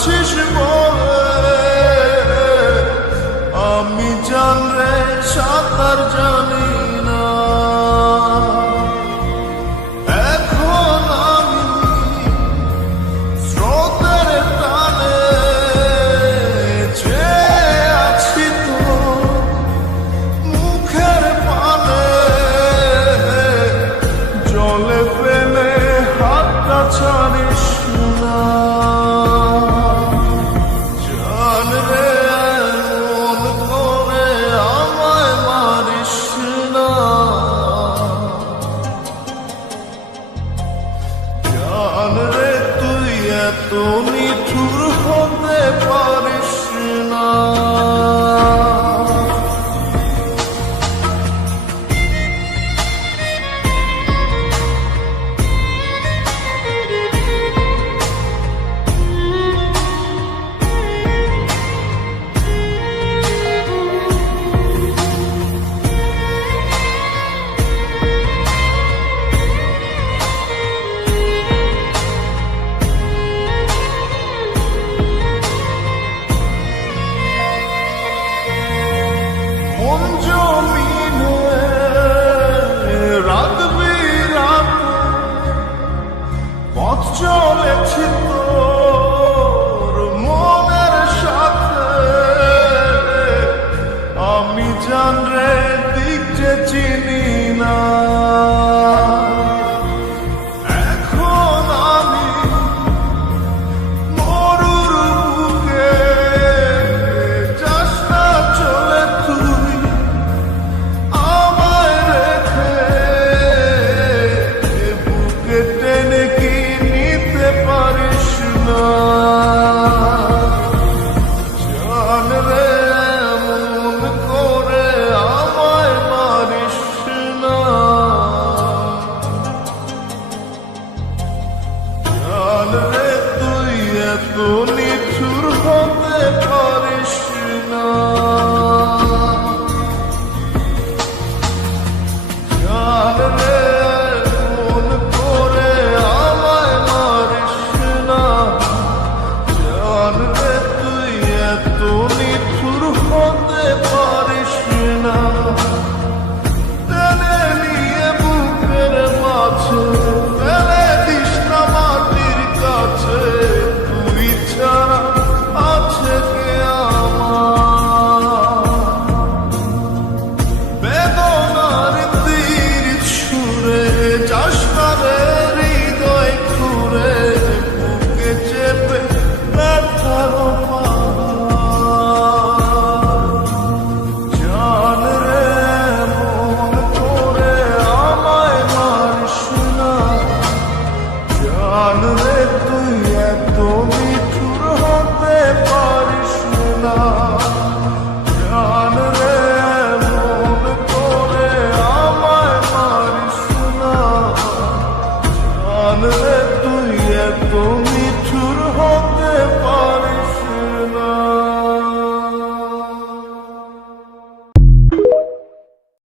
আছিস বলে আমি জান রে সাঁতার জানি না। এখন আমি স্রোতের টানে চেয়ে আছি তো মুখের পানে, জলে ফেলে হাতটা ছাড়িস না। জান রে মন করে আমায় মারিস না। জান রে তুই এত নিঠুর হতে পারিস না। মন জমিনে রাত বিরাত পথ চলেছি তোর মনের সাথে। আমি জান রে দিক যে চিনি না। এখন আমি মরুর বুকে, যাস না চলে তুই আমায় রেখে। বুকে টেনে কি নিতে পারিস না। জান রে মন করে আমায় মারিস না। জান রে তুই এত